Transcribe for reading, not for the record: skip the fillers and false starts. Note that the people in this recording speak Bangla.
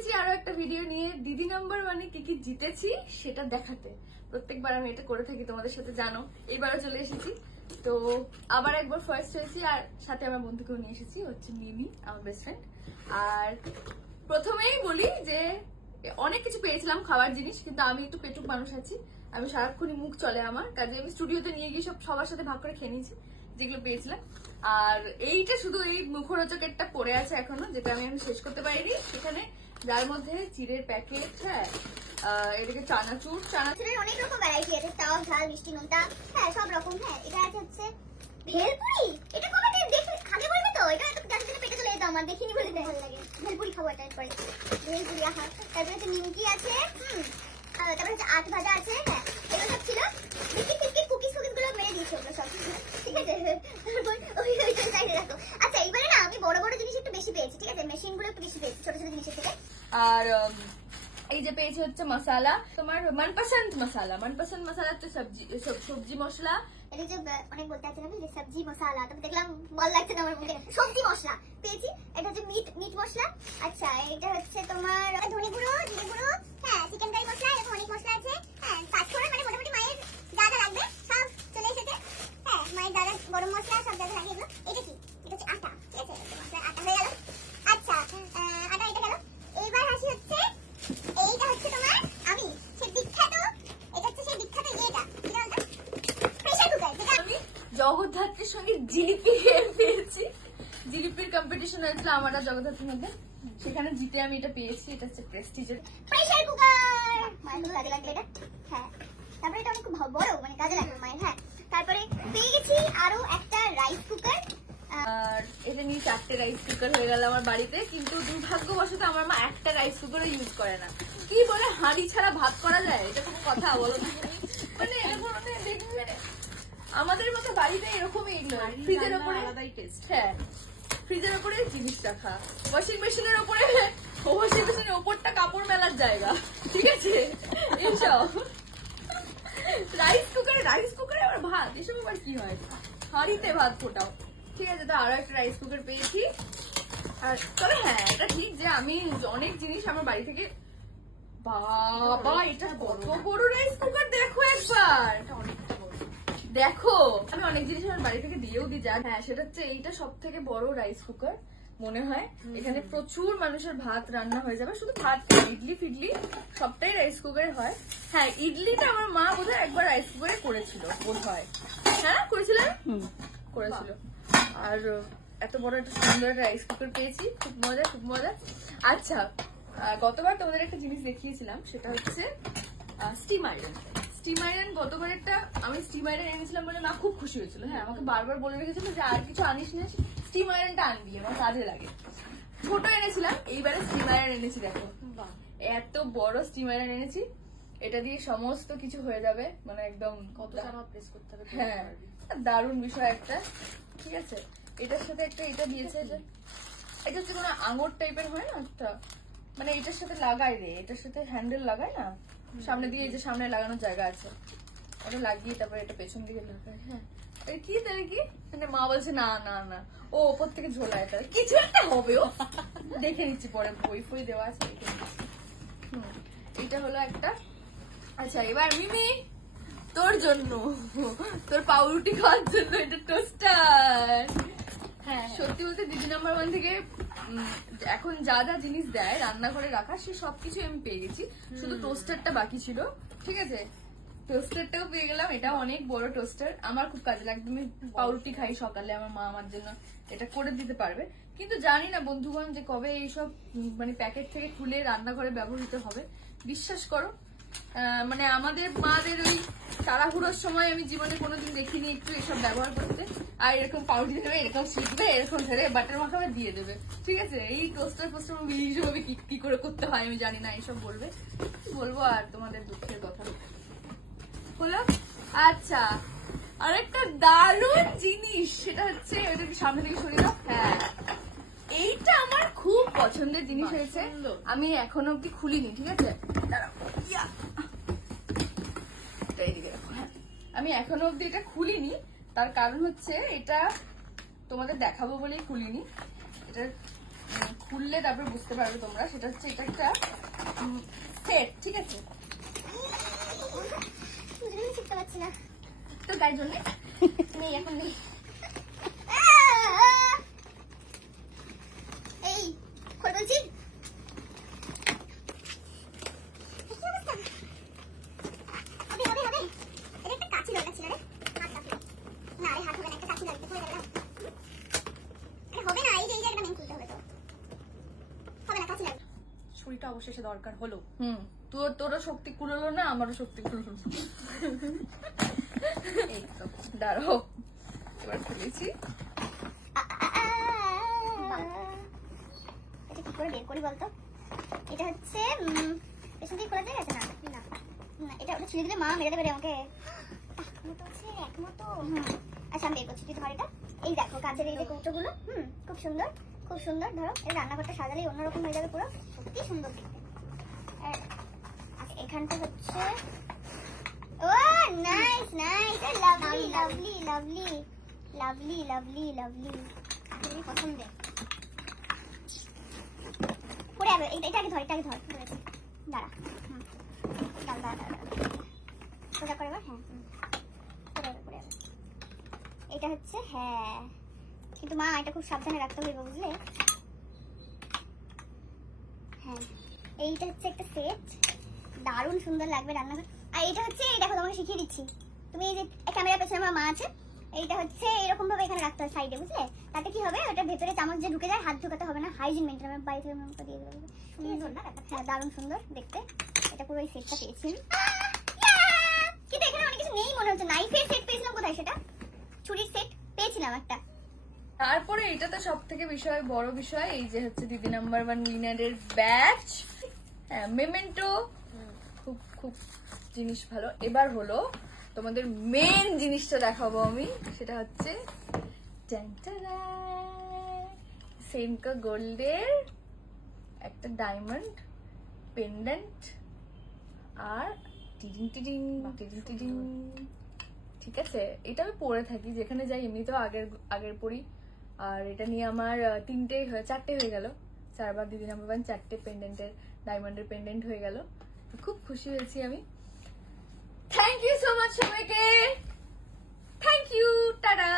এসেছি আরো একটা ভিডিও নিয়ে, দিদি নাম্বার মানে কি কি জিতেছি সেটা দেখাতে। প্রত্যেকবার আমি এটা করে থাকি, তোমাদের সাথে জানো। এইবারও চলে এসেছি, তো আবার একবার ফার্স্ট হয়েছি, আর সাথে আমার বন্ধুকেও নিয়ে এসেছি, হচ্ছে মিমি, আমার বেস্ট ফ্রেন্ড। আর প্রথমেই বলি যে অনেক কিছু পেয়েছিলাম খাবার জিনিস, কিন্তু আমি একটু পেটুক মানুষ আছি, আমি সারাক্ষণই মুখ চলে আমার কাজে, আমি স্টুডিওতে নিয়ে গিয়ে সবার সাথে ভাগ করে খেয়ে নিয়েছি যেগুলো পেয়েছিলাম। আর এইটা শুধু এই মুখরোচকেরটা পড়ে আছে এখনো, যেটা আমি শেষ করতে পারিনি। সেখানে যার মধ্যে চিড়ের প্যাকেট, হ্যাঁ এটাকে চানাচুরের অনেক রকম ভ্যারাইটি আছে, টক ঝাল মিষ্টি নোনতা, হ্যাঁ সব রকম। হ্যাঁ এটা আছে হচ্ছে ভেলপুরি, এটা কবে দেখে খাবে বলবে তো, এটা তো জানতে পেটে চলে যেত আমার, দেখিনি বলে ভালো লাগে। ভেলপুরি খাবো এটা পরে, ভেলপুরি। আহা, তারপরে হচ্ছে নিমকি আছে, তারপরে হচ্ছে আট ভাজা আছে। হ্যাঁ এগুলো সব ছিল। বিস্কিট কুকিজ গুলো মেরে দিয়েছে ওগুলো সব, ঠিক আছে। রাখো। আচ্ছা এইবারে না আমি বড় বড় জিনিস একটু বেশি পেয়েছি, ঠিক আছে, মেশিন গুলো একটু বেশি পেয়েছি ছোট ছোট জিনিসের থেকে। আর এই যে পেয়েছি হচ্ছে মশলা, তোমার মনপসন্দ মশলা তো সবজি মশলা। এটা যে অনেক বলতে আছে না যে সবজি মশলা, তবে দেখলাম বল লাগছে না আমার মুখে, সবজি মশলা পেয়েছি। এটা হচ্ছে মিট মশলা। আচ্ছা এটা হচ্ছে তোমার ধনে গুঁড়ো, জিরে গুঁড়ো, হ্যাঁ চিকেন কারি মশলা, এরকম অনেক মশলা আছে। হ্যাঁ পাঁচফোড়ন, মানে মোটামুটি মায়ের যা যা লাগবে সব চলে এসেছে। হ্যাঁ মায়ের যা যা গরম মশলা সব যা যা লাগে এগুলো। এটা কি? এটা হচ্ছে আটা, ঠিক আছে, মশলার আটা হয়ে গেল। আচ্ছা আটা এটা গেল। এইবার আসি হচ্ছে এইটা হচ্ছে তোমার আমি সেই বিখ্যাত, এটা হচ্ছে সেই বিখ্যাত এটা প্রেসার কুকার, যেটা আমি জগদ্ধাত্রীর সঙ্গে জিলিপি পেয়েছি। জিলিপির কম্পিটিশন হয়েছিল আমার আর জগদ্ধাত্রীর মধ্যে, সেখানে জিতে আমি এটা পেয়েছি। এটা হচ্ছে প্রেস্টিজের প্রেসার কুকার, মায়ের খুব কাজে লাগবে এটা। হ্যাঁ তারপরে এটা অনেক বড়, মানে কাজে লাগবে মায়ের। হ্যাঁ তারপরে পেয়ে গেছি আরো একটা রাইস কুকার। আর এটা নিয়ে 4টে রাইস কুকার হয়ে গেল আমার বাড়িতে, কিন্তু দুর্ভাগ্যবশত আমার মা একটা রাইস কুকারও ইউজ করে না। কি বলে হাঁড়ি ছাড়া ভাত করা যায়? এটা কোনো কথা বলো না তুমি? মানে এরকম দেখবে আমাদের মতো বাড়িতে এরকমই ফ্রিজের উপরে আলাদাই টেস্ট। হ্যাঁ ফ্রিজের উপরে জিনিস রাখা, ওয়াশিং মেশিনের উপরে, ওয়াশিং মেশিনের উপরটা কাপড় মেলার জায়গা, ঠিক আছে। এইসব রাইস কুকারে আবার ভাত, এসব আবার কি হয়? হাঁড়িতে ভাত ফোটাও, ঠিক আছে। তো আরো একটা রাইস কুকার পেয়েছি। আর তবে হ্যাঁ এটা ঠিক যে আমি অনেক জিনিস আমার বাড়ি থেকে, বাবা এটা কত বড় রাইস কুকার, দেখো একবার, দেখো আমি অনেক জিনিস আমার বাড়ি থেকে দিয়েও দিই যা। হ্যাঁ সেটা হচ্ছে এইটা সব থেকে বড় রাইস কুকার মনে হয়। এখানে প্রচুর মানুষের ভাত রান্না হয়ে যাবে, শুধু ভাত, ইডলি ফিডলি সবটাই রাইস কুকারে হয়। হ্যাঁ ইডলিটা আমার মা বোধহয় একবার রাইস কুকারে করেছিল বোধ হয়, হ্যাঁ করেছিল। আর এত বড় একটা সুন্দর রাইস কুকার পেয়েছি, খুব মজা। আচ্ছা গতবার তোমাদের একটা জিনিস দেখিয়েছিলাম, সেটা হচ্ছে স্টিম আয়রন। গতবার একটা আমি স্টিম আয়রন এনেছিলাম বলে মা খুব খুশি হয়েছিল। হ্যাঁ আমাকে বারবার বলে রেখেছিল যে আর কিছু আনিস না, স্টিম আয়রনটা আনবি, আমার কাজে লাগে। ছোট এনেছিলাম, এইবারে স্টিম আয়রন এনেছি। দেখো এত বড় স্টিম আয়রন এনেছি, এটা দিয়ে সমস্ত কিছু হয়ে যাবে, মানে একদম কত টাকা প্রেস করতে হবে। হ্যাঁ দারুণ বিষয় একটা, ঠিক আছে। এটার সাথে একটা এটা দিয়েছে, এটা হচ্ছে কোনো আঙুর টাইপের হয় না একটা, মানে এটার সাথে লাগাই রে, এটার সাথে হ্যান্ডেল লাগায় না সামনে দিয়ে, এই যে সামনে লাগানোর জায়গা আছে, ওটা লাগিয়ে তারপরে এটা পেছন দিকে লাগায়। হ্যাঁ কি তাহলে কি, মানে মা বলছে না ও ওপর থেকে ঝোলায়, তাহলে কিছু একটা হবে, ও দেখে নিচ্ছি পরে, বই ফই দেওয়া আছে। এইটা হলো একটা। আচ্ছা এবার মিমি তোর জন্য, তোর পাউরুটি খাওয়ার জন্য এটা টোস্টার। হ্যাঁ সত্যি বলতে দিদি নাম্বার 1 থেকে এখন যা যা জিনিস দেয় রান্না করে রাখা, সে সবকিছু আমি পেয়ে গেছি, শুধু টোস্টারটা বাকি ছিল, ঠিক আছে। টোস্টারটাও পেয়ে গেলাম, এটা অনেক বড় টোস্টার, আমার খুব কাজে লাগবে। আমি পাউরুটি খাই সকালে, আমার মা আমার জন্য এটা করে দিতে পারবে, কিন্তু জানি না বন্ধুগণ যে কবে এইসব মানে প্যাকেট থেকে খুলে রান্নাঘরে ব্যবহৃত হবে। বিশ্বাস করো মানে আমাদের মাদের ওই তাড়াহুড়োর সময় আমি জীবনে কোনোদিন দেখিনি একটু এসব ব্যবহার করতে। আর এরকম পাউরুটি দেবে, এরকম শিখবে, এরকম ধরে বাটার মাখাবে দিয়ে দেবে, ঠিক আছে। এই টোস্টার ফোস্টার এইসব কি করে করতে হয় আমি জানি না, এইসব বলবে, বলবো আর তোমাদের দুঃখের কথা হলো। আচ্ছা আরেকটা দারুণ জিনিস, সেটা হচ্ছে ওইটাকে সামনে থেকে সরিয়ে দাও। হ্যাঁ এইটা আমার খুব পছন্দের জিনিস হয়েছে, আমি এখনো অব্দি খুলিনি, ঠিক আছে। আমি এখনো অব্দি এটা খুলিনি, তার কারণ হচ্ছে এটা তোমাদের দেখাবো বলেই খুলিনি। এটা খুললে তারপরে বুঝতে পারবে তোমরা। সেটা হচ্ছে এটা একটা সেট, ঠিক আছে? শিখতে পারছি না তো তাই জন্য নেই, এখন নেই। এই খোল বলছি। ছুরিটা অবশেষে দরকার হলো। তোরও শক্তি কুলোলো না, আমারও শক্তি কুলোলো। এই তো দাঁড়াও, এবার খুলেছি। এটা কি করে বের করি বলতো? এটা হচ্ছে পেছন দিকে খোলা যায় গেছে না? না না, এটা ওটা ছিঁড়ে দিলে মা মেরে দেবে আমাকে। আচ্ছা আমি বের করছি, তুই ধর এটা। এই দেখো কাঁচের এই যে কৌটোগুলো, খুব সুন্দর খুব সুন্দর। ধরো এই রান্নাঘরটা সাজালেই অন্যরকম হয়ে যাবে পুরো, সত্যি সুন্দর দেখতে। এখানটা হচ্ছে ও nice nice, lovely lovely lovely lovely lovely lovely, খুবই পছন্দের। পরে যাবে, এটা আগে ধর, এটা আগে ধর। দাঁড়া, দাঁড়া দাঁড়া সোজা করে এবার। হ্যাঁ পরে যাবে। এটা হচ্ছে, হ্যাঁ কিন্তু মা এটা খুব সাবধানে রাখতে হবে বুঝলে। হ্যাঁ এইটা হচ্ছে একটা সেট, দারুণ সুন্দর লাগবে রান্নাঘর। আর এটা হচ্ছে, এই দেখো তোমাকে শিখিয়ে দিচ্ছি, তুমি এই যে ক্যামেরার পেছনে আমার মা আছে, এইটা হচ্ছে এরকম ভাবে এখানে রাখতে হয় সাইডে, বুঝলে? তাতে কি হবে, ওটা ভেতরে চামচ যে ঢুকে যায় হাত ঢুকাতে হবে না, হাইজিন মেনটেন হবে। বাইরে থেকে মমতা দিয়ে দেবো, সুন্দর না? হ্যাঁ দারুণ সুন্দর দেখতে। এটা পুরো এই সেটটা পেয়েছি কিন্তু এখানে অনেক কিছু নেই মনে হচ্ছে। নাইফের সেট পেয়েছিলাম, কোথায় সেটা? ছুরির সেট পেয়েছিলাম একটা। তারপরে এটা তো সব থেকে বিষয়, বড় বিষয়, এই যে হচ্ছে দিদি নাম্বার 1 লিনারের ব্যাচ, হ্যাঁ মেমেন্টো, খুব খুব জিনিস ভালো। এবার হলো তোমাদের মেন জিনিসটা দেখাবো আমি, সেটা হচ্ছে সেমকা গোল্ডের একটা ডায়মন্ড পেন্ডেন্ট আর টিডিং টিডিং টিডিং টিডিং, ঠিক আছে? এটা আমি পরে থাকি যেখানে যাই, এমনিতেও আগের পরি। আর এটা নিয়ে আমার 4টে হয়ে গেল, 4বার দিদি নাম্বার 1 4টে পেন্ডেন্টের ডায়মন্ডের পেন্ডেন্ট হয়ে গেল। খুব খুশি হয়েছি আমি। থ্যাংক ইউ সো মাচ সবাইকে, থ্যাংক ইউ, টাটা।